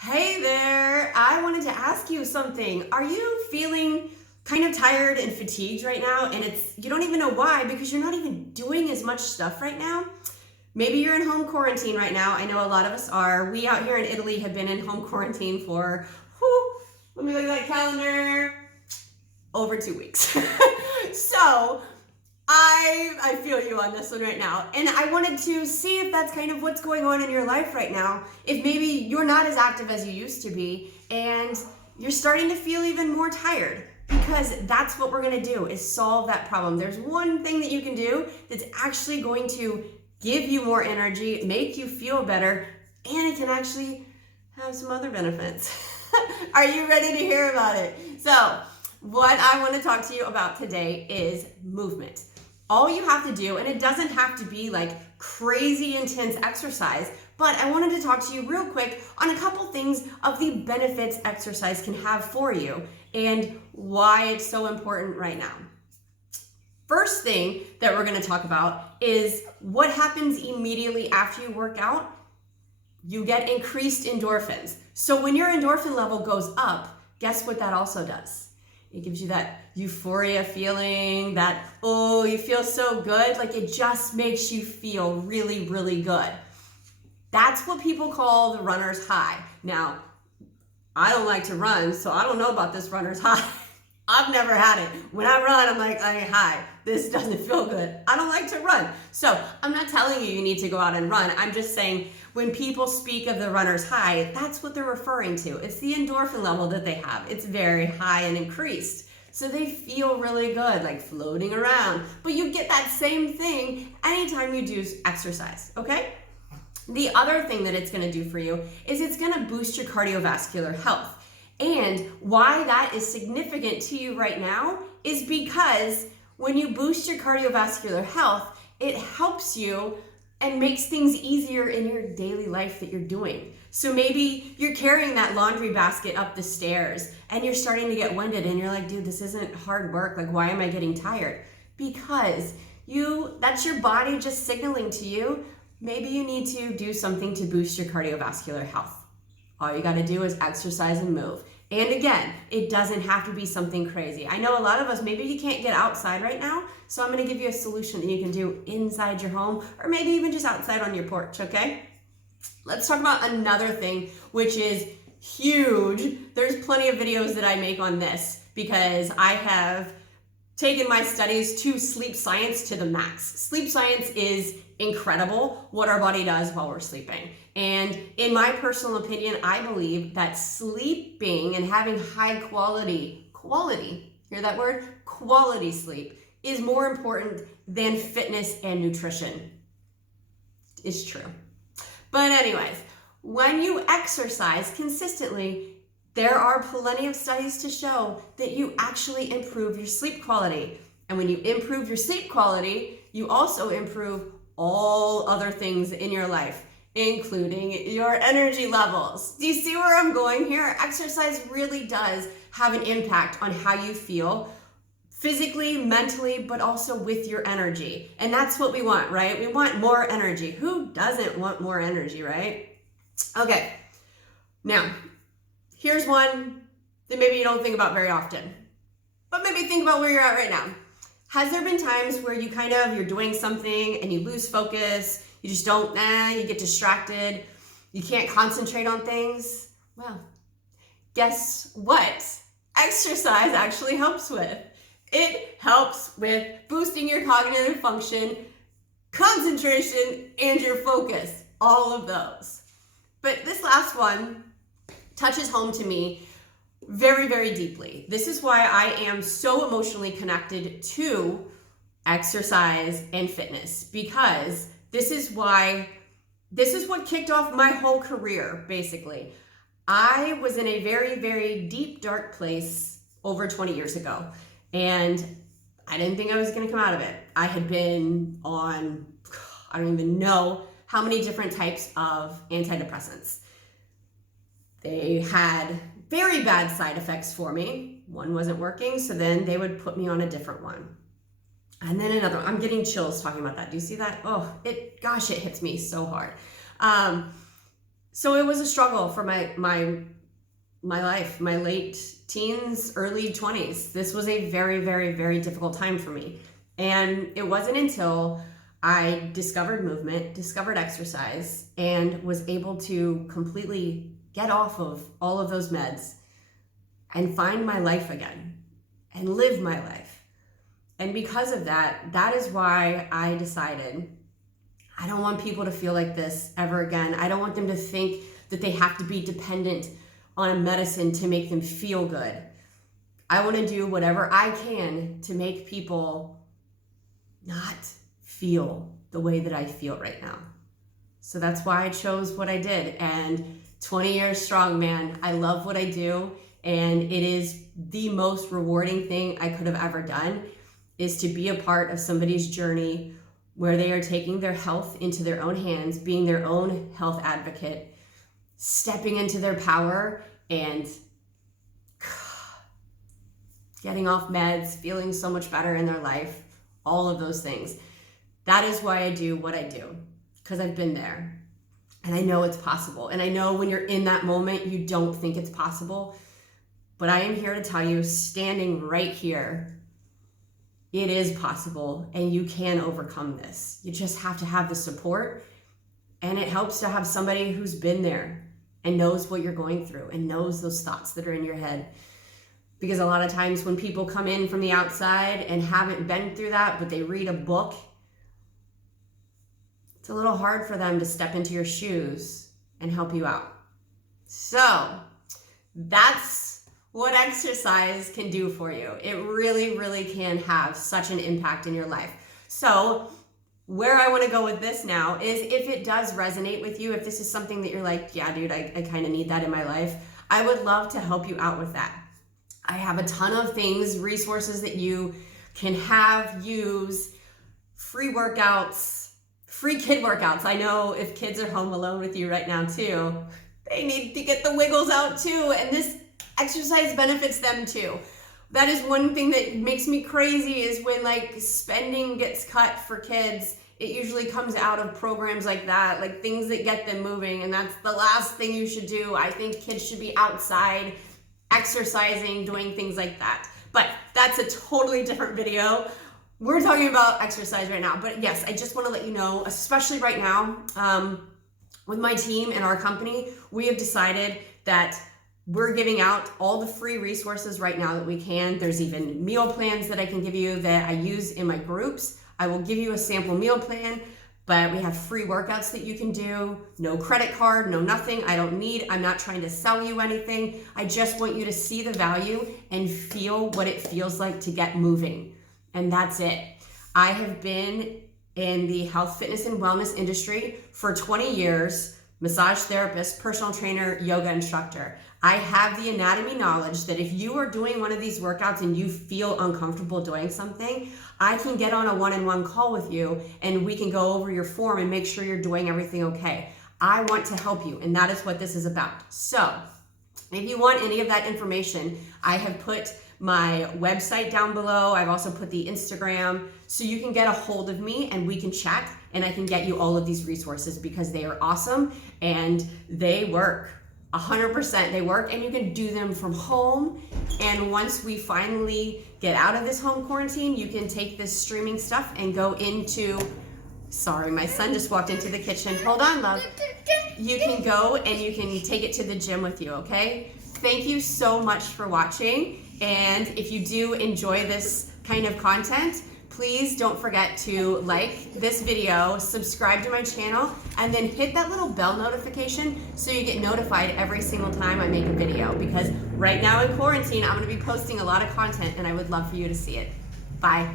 Hey there, I wanted to ask you something. Are you feeling kind of tired and fatigued right now? And you don't even know why because you're not even doing as much stuff right now. Maybe you're in home quarantine right now. I know a lot of us are. We out here in Italy have been in home quarantine for, let me look at that calendar, over 2 weeks. So I feel you on this one right now. And I wanted to see if that's kind of what's going on in your life right now. If maybe you're not as active as you used to be and you're starting to feel even more tired, because that's what we're going to do, is solve that problem. There's one thing that you can do that's actually going to give you more energy, make you feel better, and it can actually have some other benefits. Are you ready to hear about it? So what I want to talk to you about today is movement. All you have to do, and it doesn't have to be like crazy intense exercise, but I wanted to talk to you real quick on a couple things of the benefits exercise can have for you and why it's so important right now. First thing that we're going to talk about is what happens immediately after you work out. You get increased endorphins. So when your endorphin level goes up, guess what that also does? It gives you that euphoria feeling, that, oh, you feel so good. Like it just makes you feel really, really good. That's what people call the runner's high. Now, I don't like to run, so I don't know about this runner's high. I've never had it. When I run, I'm like, I ain't high. This doesn't feel good. I don't like to run. So I'm not telling you need to go out and run. I'm just saying when people speak of the runner's high, that's what they're referring to. It's the endorphin level that they have. It's very high and increased. So they feel really good, like floating around. But you get that same thing anytime you do exercise, okay? The other thing that it's gonna do for you is it's gonna boost your cardiovascular health. And why that is significant to you right now is because when you boost your cardiovascular health, it helps you and makes things easier in your daily life that you're doing. So maybe you're carrying that laundry basket up the stairs and you're starting to get winded and you're like, dude, this isn't hard work. Like, why am I getting tired? Because that's your body just signaling to you, maybe you need to do something to boost your cardiovascular health. All you got to do is exercise and move. And again, it doesn't have to be something crazy. I know a lot of us, maybe you can't get outside right now, so I'm going to give you a solution that you can do inside your home or maybe even just outside on your porch, okay? Let's talk about another thing, which is huge. There's plenty of videos that I make on this because I have taken my studies to sleep science to the max. Sleep science is incredible what our body does while we're sleeping. And in my personal opinion, I believe that sleeping and having high quality, hear that word? Quality sleep is more important than fitness and nutrition. It's true. But anyways, when you exercise consistently, there are plenty of studies to show that you actually improve your sleep quality. And when you improve your sleep quality, you also improve all other things in your life, including your energy levels. Do you see where I'm going here? Exercise really does have an impact on how you feel physically, mentally, but also with your energy. And that's what we want, right? We want more energy. Who doesn't want more energy, right? Okay, now, here's one that maybe you don't think about very often, but maybe think about where you're at right now. Has there been times where you're doing something and you lose focus, you just don't, you get distracted, you can't concentrate on things? Well, guess what? Exercise actually helps with. It helps with boosting your cognitive function, concentration, and your focus, all of those. But this last one touches home to me very, very deeply. This is why I am so emotionally connected to exercise and fitness, because this is what kicked off my whole career, basically. I was in a very, very deep, dark place over 20 years ago, and I didn't think I was going to come out of it. I had been on, I don't even know how many different types of antidepressants. They had very bad side effects for me. One wasn't working, so then they would put me on a different one. And then another one. I'm getting chills talking about that. Do you see that? Oh, it hits me so hard. So it was a struggle for my life, my late teens, early 20s. This was a very, very, very difficult time for me. And it wasn't until I discovered movement, discovered exercise, and was able to completely get off of all of those meds and find my life again and live my life. And because of that, that is why I decided I don't want people to feel like this ever again. I don't want them to think that they have to be dependent on a medicine to make them feel good. I want to do whatever I can to make people not feel the way that I feel right now. So that's why I chose what I did. And 20 years strong, man, I love what I do. And it is the most rewarding thing I could have ever done, is to be a part of somebody's journey where they are taking their health into their own hands, being their own health advocate, stepping into their power and getting off meds, feeling so much better in their life, all of those things. That is why I do what I do, because I've been there and I know it's possible. And I know when you're in that moment, you don't think it's possible, but I am here to tell you, standing right here, it is possible and you can overcome this. You just have to have the support, and it helps to have somebody who's been there and knows what you're going through and knows those thoughts that are in your head. Because a lot of times when people come in from the outside and haven't been through that, but they read a book, it's a little hard for them to step into your shoes and help you out. So that's what exercise can do for you. It really, really can have such an impact in your life. So where I want to go with this now is, if it does resonate with you, if this is something that you're like, yeah, dude, I kind of need that in my life, I would love to help you out with that. I have a ton of things, resources that you can have, use, free workouts, free kid workouts. I know if kids are home alone with you right now too, they need to get the wiggles out too. And this exercise benefits them too. That is one thing that makes me crazy, is when like spending gets cut for kids, it usually comes out of programs like that, like things that get them moving. And that's the last thing you should do. I think kids should be outside exercising, doing things like that. But that's a totally different video. We're talking about exercise right now. But yes, I just want to let you know, especially right now, with my team and our company, we have decided that we're giving out all the free resources right now that we can. There's even meal plans that I can give you that I use in my groups. I will give you a sample meal plan, but we have free workouts that you can do. No credit card, no nothing. I'm not trying to sell you anything. I just want you to see the value and feel what it feels like to get moving. And that's it. I have been in the health, fitness, and wellness industry for 20 years, massage therapist, personal trainer, yoga instructor. I have the anatomy knowledge that if you are doing one of these workouts and you feel uncomfortable doing something, I can get on a one-on-one call with you and we can go over your form and make sure you're doing everything okay. I want to help you, and that is what this is about. So if you want any of that information, I have put my website down below. I've also put the Instagram, so you can get a hold of me and we can chat, and I can get you all of these resources because they are awesome and they work. 100% they work, and you can do them from home. And once we finally get out of this home quarantine, you can take this streaming stuff and go into, sorry, my son just walked into the kitchen. Hold on, love. You can go and you can take it to the gym with you, okay? Thank you so much for watching. And if you do enjoy this kind of content, please don't forget to like this video, subscribe to my channel, and then hit that little bell notification so you get notified every single time I make a video. Because right now in quarantine, I'm gonna be posting a lot of content and I would love for you to see it. Bye.